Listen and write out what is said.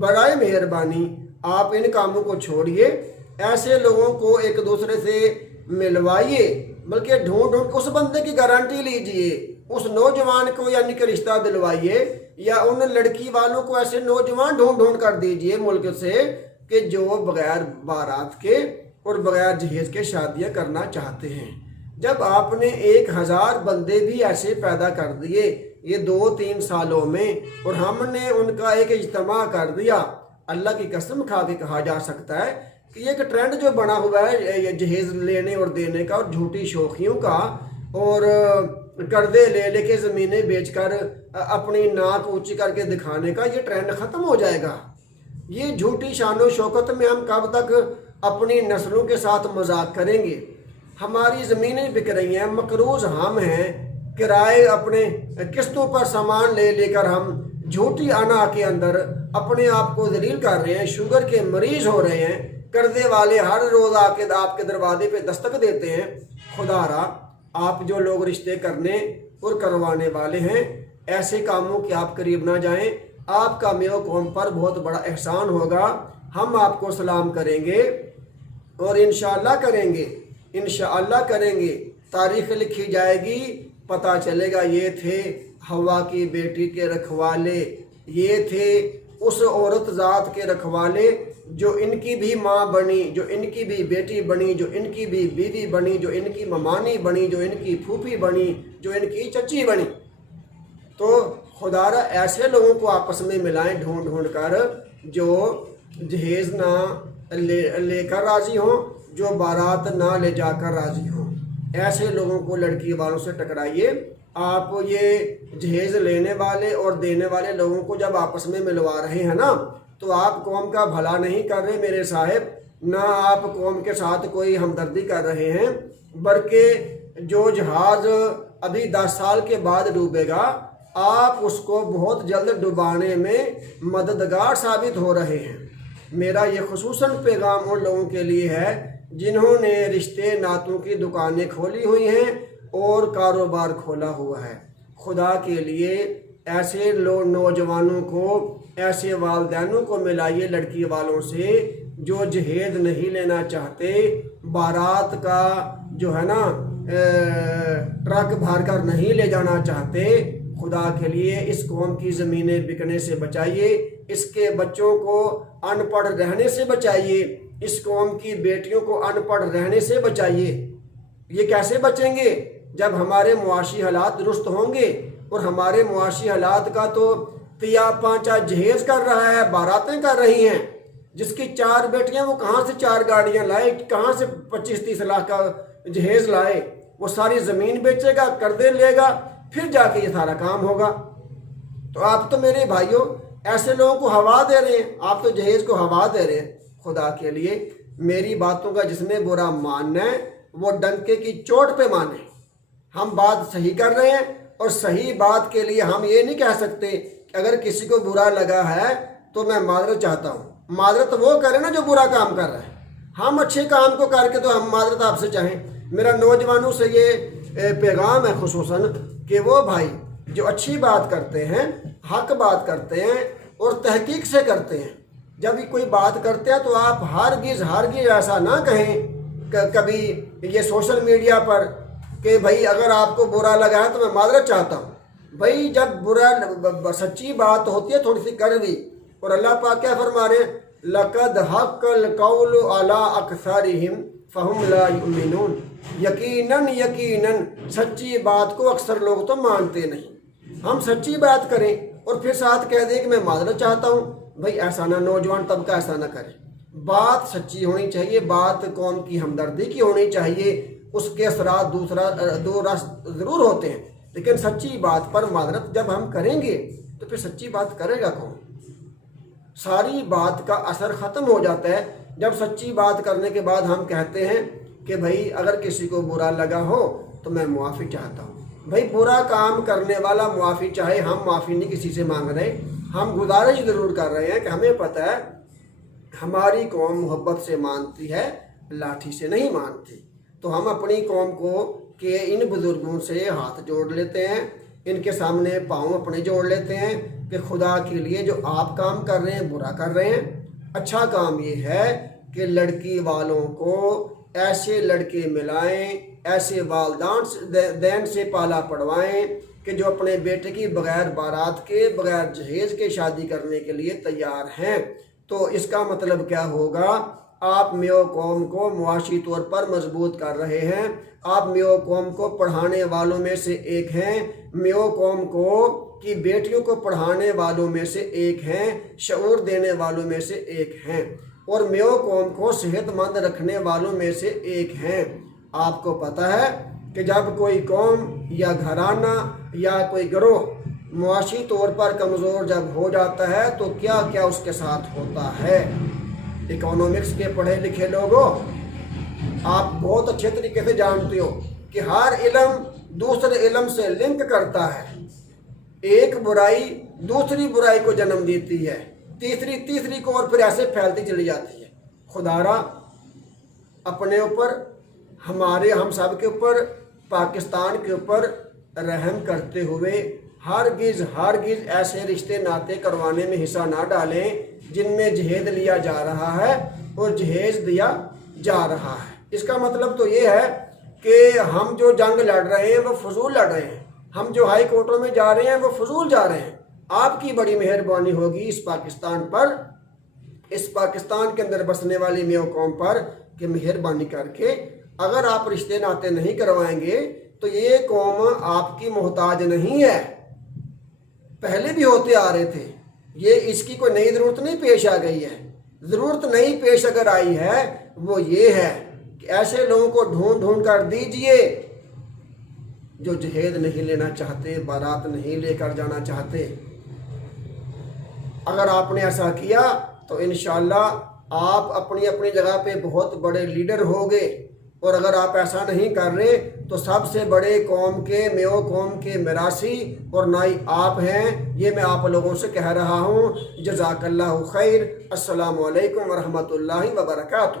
برائے مہربانی آپ ان کاموں کو چھوڑیے، ایسے لوگوں کو ایک دوسرے سے ملوائیے، بلکہ ڈھونڈ اس بندے کی گارنٹی لیجئے، اس نوجوان کو یعنی کہ رشتہ دلوائیے، یا ان لڑکی والوں کو ایسے نوجوان ڈھونڈ کر دیجئے ملک سے کہ جو بغیر بارات کے اور بغیر جہیز کے شادیاں کرنا چاہتے ہیں۔ جب آپ نے 1000 بندے بھی ایسے پیدا کر دیے یہ 2-3 سالوں میں، اور ہم نے ان کا ایک اجتماع کر دیا، اللہ کی قسم کھا کے کہا جا سکتا ہے کہ یہ ایک ٹرینڈ جو بنا ہوا ہے جہیز لینے اور دینے کا، اور جھوٹی شوخیوں کا، اور قرضے لے کے زمینیں بیچ کر اپنی ناک اونچی کر کے دکھانے کا، یہ ٹرینڈ ختم ہو جائے گا۔ یہ جھوٹی شان و شوکت میں ہم کب تک اپنی نسلوں کے ساتھ مذاق کریں گے؟ ہماری زمینیں بک رہی ہیں، مقروض ہم ہیں، کرائے اپنے قسطوں پر سامان لے کر ہم جھوٹی انا کے اندر اپنے آپ کو ذلیل کر رہے ہیں، شوگر کے مریض ہو رہے ہیں، قرضے والے ہر روز آ کے آپ کے دروازے پہ دستک دیتے ہیں۔ خدا را آپ جو لوگ رشتے کرنے اور کروانے والے ہیں، ایسے کاموں کے آپ قریب نہ جائیں، آپ کا میو قوم پر بہت بڑا احسان ہوگا۔ ہم آپ کو سلام کریں گے اور انشاءاللہ کریں گے، انشاءاللہ کریں گے، تاریخ لکھی جائے گی، پتہ چلے گا یہ تھے ہوا کی بیٹی کے رکھوالے، یہ تھے اس عورت ذات کے رکھوالے جو ان کی بھی ماں بنی، جو ان کی بھی بیٹی بنی، جو ان کی بھی بیوی بنی، جو ان کی ممانی بنی، جو ان کی پھوپھی بنی، جو ان کی چچی بنی۔ تو خدا را ایسے لوگوں کو آپس میں ملائیں ڈھونڈ کر، جو جہیز نہ لے کر راضی ہوں، جو بارات نہ لے جا کر راضی ہوں۔ ایسے لوگوں کو لڑکی والوں سے ٹکرائیے۔ آپ یہ جہیز لینے والے اور دینے والے لوگوں کو جب آپس میں ملوا رہے ہیں نا، تو آپ قوم کا بھلا نہیں کر رہے میرے صاحب، نہ آپ قوم کے ساتھ کوئی ہمدردی کر رہے ہیں، بلکہ جو جہاز ابھی 10 سال کے بعد ڈوبے گا، آپ اس کو بہت جلد ڈبانے میں مددگار ثابت ہو رہے ہیں۔ میرا یہ خصوصاً پیغام ان لوگوں کے لیے ہے جنہوں نے رشتے ناتوں کی دکانیں کھولی ہوئی ہیں اور کاروبار کھولا ہوا ہے۔ خدا کے لیے ایسے نوجوانوں کو، ایسے والدینوں کو ملائیے لڑکی والوں سے جو جہیز نہیں لینا چاہتے، بارات کا جو ہے نا ٹرک بھر کر نہیں لے جانا چاہتے۔ خدا کے لیے اس قوم کی زمینیں بکنے سے بچائیے، اس کے بچوں کو ان پڑھ رہنے سے بچائیے، اس قوم کی بیٹیوں کو ان پڑھ رہنے سے بچائیے۔ یہ کیسے بچیں گے؟ جب ہمارے معاشی حالات درست ہوں گے، اور ہمارے معاشی حالات کا تو تیا پانچا جہیز کر رہا ہے، باراتیں کر رہی ہیں۔ جس کی 4 بیٹیاں، وہ کہاں سے 4 گاڑیاں لائے، کہاں سے 25-30 لاکھ کا جہیز لائے؟ وہ ساری زمین بیچے گا، قرضے لے گا، پھر جا کے یہ سارا کام ہوگا۔ تو آپ تو میرے بھائیوں ایسے لوگوں کو ہوا دے رہے ہیں، آپ تو جہیز کو ہوا دے رہے ہیں۔ خدا کے لیے میری باتوں کا جس نے برا ماننا ہے وہ ڈنکے کی چوٹ پہ مانے۔ ہم بات صحیح کر رہے ہیں، اور صحیح بات کے لیے ہم یہ نہیں کہہ سکتے کہ اگر کسی کو برا لگا ہے تو میں معذرت چاہتا ہوں۔ معذرت وہ کرے نا جو برا کام کر رہا ہے، ہم اچھے کام کو کر کے تو ہم معذرت آپ سے چاہیں۔ میرا نوجوانوں سے یہ پیغام ہے خصوصاً کہ وہ بھائی جو اچھی بات کرتے ہیں، حق بات کرتے ہیں اور تحقیق سے کرتے ہیں، جب کوئی بات کرتے ہیں تو آپ ہرگز ایسا نہ کہیں کبھی یہ سوشل میڈیا پر کہ بھائی اگر آپ کو برا لگا ہے تو میں معذرت چاہتا ہوں۔ بھائی جب برا سچی بات ہوتی ہے تھوڑی سی کڑوی، اور اللہ پاک کیا فرما رہے ہیں؟ لَقَدْ حَقَّ الْقَوْلُ عَلَىٰ أَكْثَرِهِمْ فَهُمْ لَا يُؤْمِنُونَ۔ یقیناً سچی بات کو اکثر لوگ تو مانتے نہیں۔ ہم سچی بات کریں اور پھر ساتھ کہہ دیں کہ میں معذرت چاہتا ہوں، بھائی ایسا نہ، نوجوان طبقہ ایسا نہ کرے۔ بات سچی ہونی چاہیے، بات قوم کی ہمدردی کی ہونی چاہیے، اس کے اثرات دور ضرور ہوتے ہیں، لیکن سچی بات پر معذرت جب ہم کریں گے تو پھر سچی بات کرے گا کون؟ ساری بات کا اثر ختم ہو جاتا ہے جب سچی بات کرنے کے بعد ہم کہتے ہیں کہ بھائی اگر کسی کو برا لگا ہو تو میں معافی چاہتا ہوں۔ بھائی برا کام کرنے والا معافی چاہے، ہم معافی نہیں کسی سے مانگ رہے، ہم گزارش ضرور کر رہے ہیں کہ ہمیں پتہ ہے ہماری قوم محبت سے مانتی ہے، لاٹھی سے نہیں مانتی، تو ہم اپنی قوم کو کہ ان بزرگوں سے ہاتھ جوڑ لیتے ہیں، ان کے سامنے پاؤں اپنے جوڑ لیتے ہیں کہ خدا کے لیے جو آپ کام کر رہے ہیں برا کر رہے ہیں. اچھا کام یہ ہے کہ لڑکی والوں کو ایسے لڑکے ملائیں، ایسے والدین سے پالا پڑوائیں کہ جو اپنے بیٹے کی بغیر بارات کے، بغیر جہیز کے شادی کرنے کے لیے تیار ہیں. تو اس کا مطلب کیا ہوگا؟ آپ میو قوم کو معاشی طور پر مضبوط کر رہے ہیں. آپ میو قوم کو پڑھانے والوں میں سے ایک ہیں، میو قوم کو کی بیٹیوں کو پڑھانے والوں میں سے ایک ہیں، شعور دینے والوں میں سے ایک ہیں، اور میو قوم کو صحت مند رکھنے والوں میں سے ایک ہیں. آپ کو پتہ ہے کہ جب کوئی قوم یا گھرانہ یا کوئی گروہ معاشی طور پر کمزور جب ہو جاتا ہے تو کیا کیا اس کے ساتھ ہوتا ہے. اکنامکس کے پڑھے لکھے لوگوں، آپ بہت اچھے طریقے سے جانتے ہو کہ ہر علم دوسرے علم سے لنک کرتا ہے. ایک برائی دوسری برائی کو جنم دیتی ہے، تیسری کو، اور پھر ایسے پھیلتی چلی جاتی ہے. خدا را اپنے اوپر، ہم سب کے اوپر، پاکستان کے اوپر رحم کرتے ہوئے ہرگز ایسے رشتے ناطے کروانے میں حصہ نہ ڈالیں جن میں جہیز لیا جا رہا ہے اور جہیز دیا جا رہا ہے. اس کا مطلب تو یہ ہے کہ ہم جو جنگ لڑ رہے ہیں وہ فضول لڑ رہے ہیں، ہم جو ہائی کورٹوں میں جا رہے ہیں وہ فضول جا رہے ہیں. آپ کی بڑی مہربانی ہوگی اس پاکستان پر، اس پاکستان کے اندر بسنے والی میو قوم پر، کہ مہربانی کر کے اگر آپ رشتے ناطے نہیں کروائیں گے تو یہ قوم آپ کی محتاج نہیں ہے. پہلے بھی ہوتے آ رہے تھے، یہ اس کی کوئی نئی ضرورت نہیں پیش آ گئی ہے. ضرورت نئی پیش اگر آئی ہے وہ یہ ہے کہ ایسے لوگوں کو ڈھونڈ کر دیجئے جو جہیز نہیں لینا چاہتے، بارات نہیں لے کر جانا چاہتے. اگر آپ نے ایسا کیا تو انشاءاللہ آپ اپنی جگہ پہ بہت بڑے لیڈر ہوگے. اور اگر آپ ایسا نہیں کر رہے تو سب سے بڑے قوم کے، میو قوم کے میراثی اور نائی آپ ہیں. یہ میں آپ لوگوں سے کہہ رہا ہوں. جزاک اللہ خیر. السلام علیکم ورحمۃ اللہ وبرکاتہ.